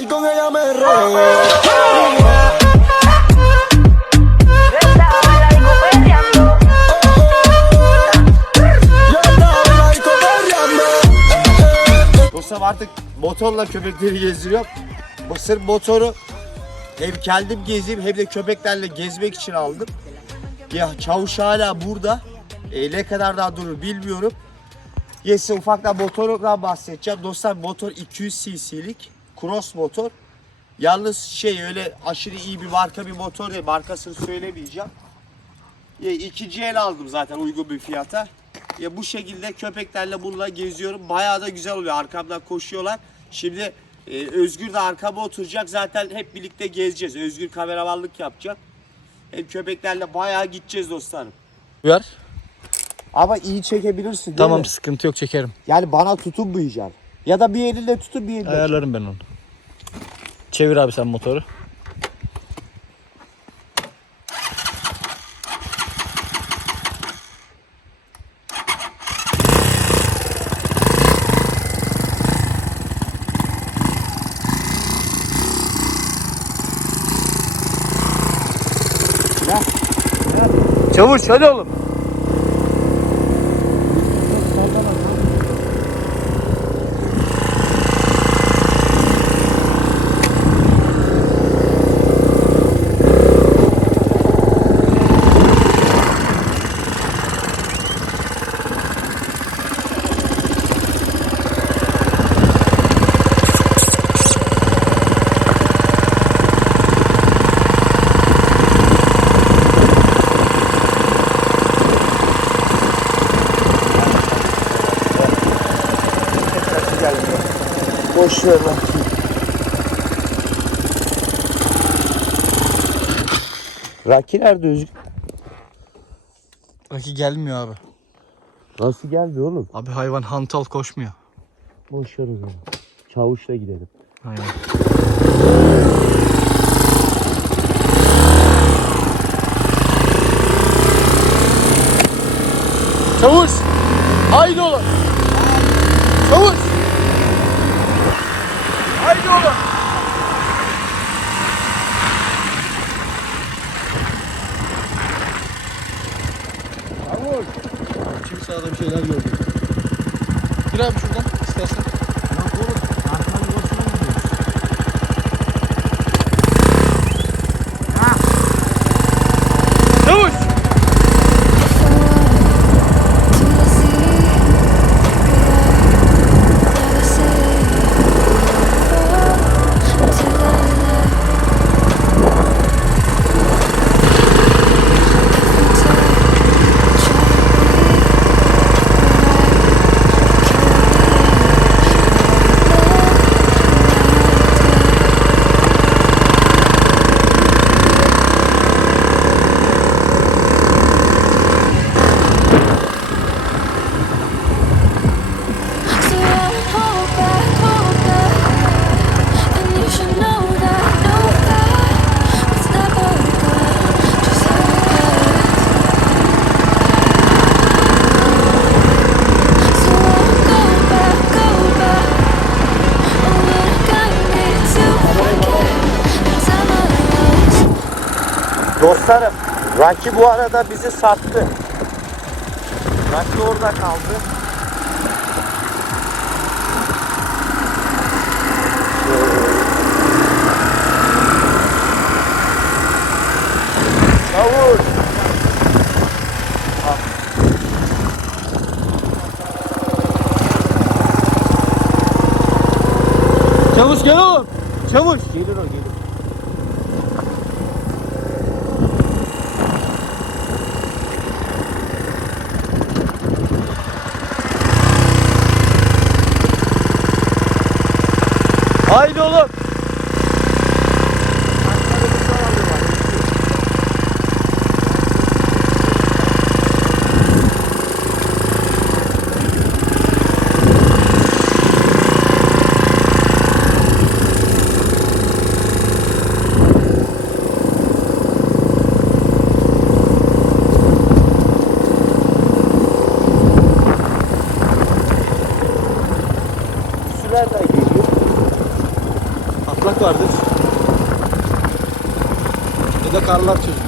y con ella me enredo. Dostum artık motorla köpekleri gezdiriyorum. Bu sırf motoru hem kendim gezeyim hem de köpeklerle gezmek için aldım. Ya çavuş hala burada. E, ne kadar daha durur bilmiyorum. Size ufaktan motordan bahsedeceğim. Dostlar motor 200 cc'lik cross motor. Yalnız şey öyle aşırı iyi bir marka bir motor değil. Markasını söylemeyeceğim. Ya, ikinci el aldım zaten uygun bir fiyata. Ya bu şekilde köpeklerle bununla geziyorum. Bayağı da güzel oluyor. Arkamdan koşuyorlar. Şimdi e, Özgür de arkama oturacak. Zaten hep birlikte gezeceğiz. Özgür kameramanlık yapacak. Hem köpeklerle bayağı gideceğiz dostlarım. Uyar. Ama iyi çekebilirsin değil Tamam mi? sıkıntı yok çekerim. Yani bana tutun bu icat. Ya da bir elinle tutun bir elinle. Ayarlarım ben onu. Çevir abi sen motoru. Çavuş hadi oğlum. Boş ver lan. Raki nerede Özgür? Raki gelmiyor abi. Nasıl geldi oğlum? Abi hayvan hantal koşmuyor. Boş ver o zaman. Çavuşla gidelim. Aynen. Çavuş! Haydi oğlum! Çavuş! Haydi oğlum! Çavuş! Şimdi sağda bir şeyler gördüm. Dostlarım, Raki bu arada bizi sattı. Raki orada kaldı. Çavuş. Çavuş gel oğlum! Çavuş! Gelir o gelir. Haydi oğlum! Vardır. Ya da karlar çözülüyor.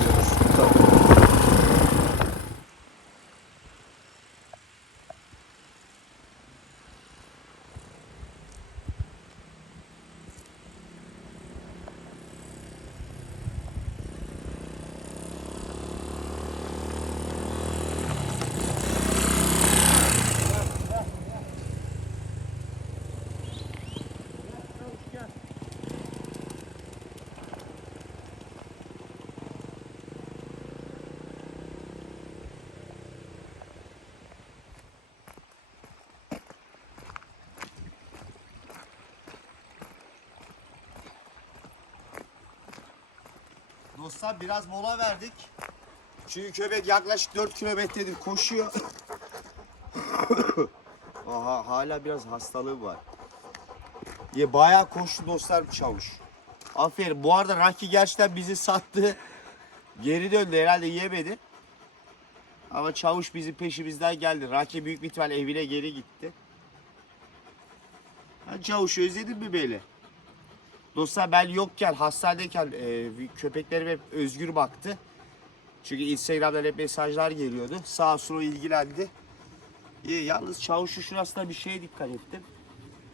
Dostlar biraz mola verdik. Çünkü köpek yaklaşık 4 kilometredir koşuyor. Aha hala biraz hastalığı var. Ya bayağı koştu dostlar çavuş. Aferin. Bu arada Rocky gerçekten bizi sattı. Geri döndü herhalde yemedi. Ama çavuş bizim peşimizden geldi. Rocky büyük bir ihtimal evine geri gitti. Ha, çavuş özledin mi beni? Dostlar ben yokken hastanedeyken e, köpeklerim hep özgür baktı. Çünkü Instagram'dan hep mesajlar geliyordu. Sağ olsun o ilgilendi. E, yalnız çavuşu şurasına bir şeye dikkat ettim.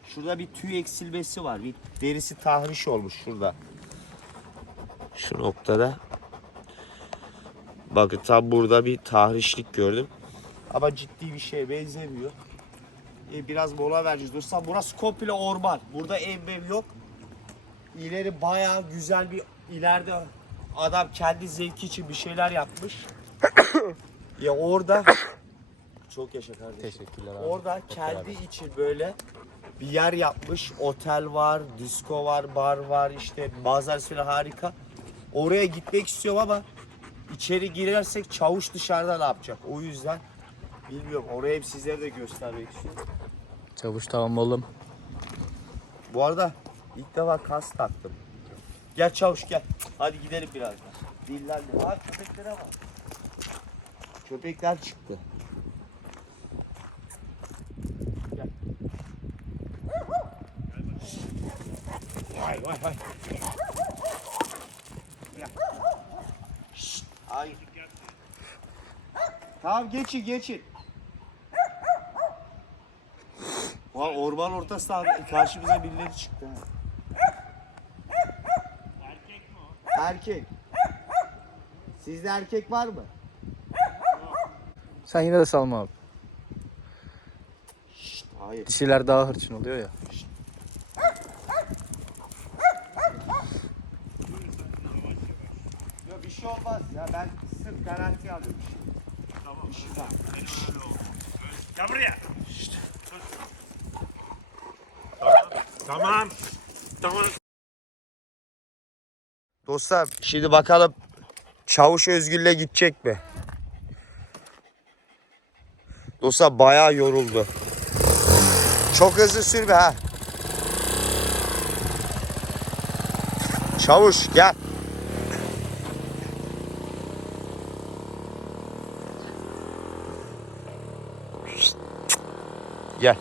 Şurada bir tüy eksilmesi var. Bir derisi tahriş olmuş şurada. Şu noktada. Bakın tam burada bir tahrişlik gördüm. Ama ciddi bir şeye benzemiyor. E, biraz mola vereceğiz dostlar. Burası komple orman. Burada ev mev yok. İleri bayağı güzel bir ileride adam kendi zevki için bir şeyler yapmış. ya orada çok yaşa kardeşim. Teşekkürler abi. Orada kendi için böyle bir yer yapmış. Otel var, disco var, bar var işte manzarası falan harika. Oraya gitmek istiyorum ama içeri girersek çavuş dışarıda ne yapacak? O yüzden bilmiyorum. Oraya hep sizlere de göstermek istiyorum. Çavuş tamam oğlum. Bu arada ilk defa kas taktım. Gel çavuş gel. Hadi gidelim birazdan. Dinlendi. Ha köpeklere bak. Köpekler çıktı. Gel. Vay vay vay. Şşt, Ay. Tamam geçin geçin. Ulan orman ortasında karşımıza birileri çıktı. ha. Erkek. Sizde erkek var mı? Sen yine de salma abi. Şşt, hayır. Dişiler daha hırçın oluyor ya. Yok bir şey olmaz ya ben sırf garanti alıyorum. Tamam. Gel buraya. Tamam. Tamam. Dostlar şimdi bakalım Çavuş Özgür'le gidecek mi? Dostlar bayağı yoruldu. Çok hızlı sürme ha. Çavuş gel. Gel.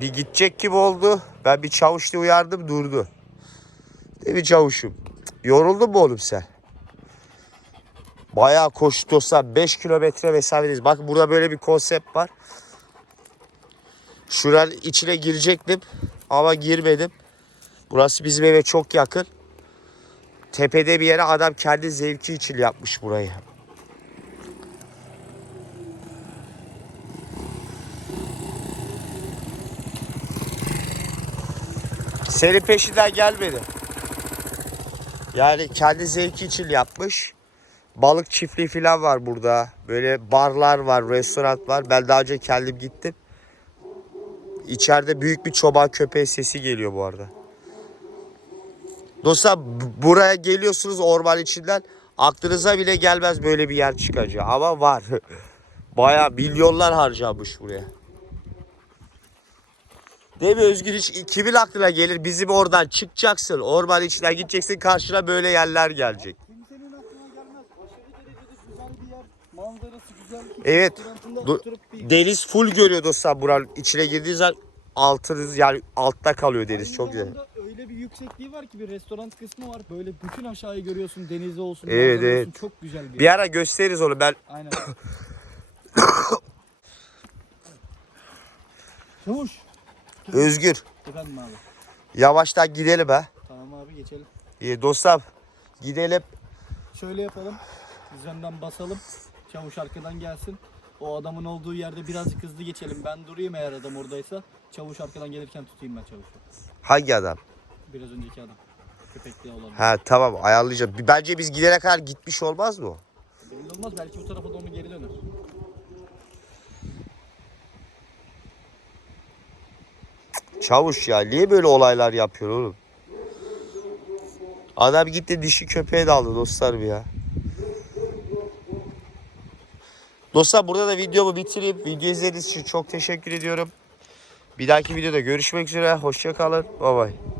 Bir gidecek gibi oldu. Ben bir çavuşla uyardım durdu. Mi çavuşum? Yoruldun mu oğlum sen? Bayağı koştu dostlar. 5 kilometre mesafedeyiz. Bak burada böyle bir konsept var. Şuranın içine girecektim ama girmedim. Burası bizim eve çok yakın. Tepede bir yere adam kendi zevki için yapmış burayı. Senin peşinden gelmedi. Yani kendi zevki için yapmış. Balık çiftliği falan var burada. Böyle barlar var, restoran var. Ben daha önce kendim gittim. İçeride büyük bir çoban köpeği sesi geliyor bu arada. Dostlar buraya geliyorsunuz orman içinden. Aklınıza bile gelmez böyle bir yer çıkacağı. Ama var. Baya milyonlar harcanmış buraya. Değil mi Özgür hiç kimin aklına gelir bizim oradan çıkacaksın orman içinden gideceksin karşına böyle yerler gelecek. Kimsenin aklına gelmez. Aşırı derecede güzel bir yer. Manzarası güzel. Evet. Du- Deniz full görüyor dostlar buranın içine girdiğiniz zaman altınız yani altta kalıyor deniz çok güzel. öyle bir yüksekliği var ki bir restoran kısmı var. Böyle bütün aşağıyı görüyorsun. Denizi olsun. Evet, evet. olsun. Çok güzel bir. Bir ara gösteririz onu ben. Aynen. Çavuş. Özgür. Efendim abi. Yavaştan gidelim ha. Tamam abi geçelim. İyi dostum. Gidelim. Şöyle yapalım. Biz önden basalım. Çavuş arkadan gelsin. O adamın olduğu yerde birazcık hızlı geçelim. Ben durayım eğer adam oradaysa. Çavuş arkadan gelirken tutayım ben çavuşu. Hangi adam? Biraz önceki adam. Köpekli olan. Ha tamam ayarlayacağım. Bence biz gidene kadar gitmiş olmaz mı o? Belli olmaz belki bu tarafa doğru geri döner. Çavuş ya niye böyle olaylar yapıyor oğlum? Adam gitti dişi köpeğe daldı dostlarım ya. Dostlar burada da videomu bitireyim. Video izlediğiniz için çok teşekkür ediyorum. Bir dahaki videoda görüşmek üzere. Hoşça kalın. Bay bay.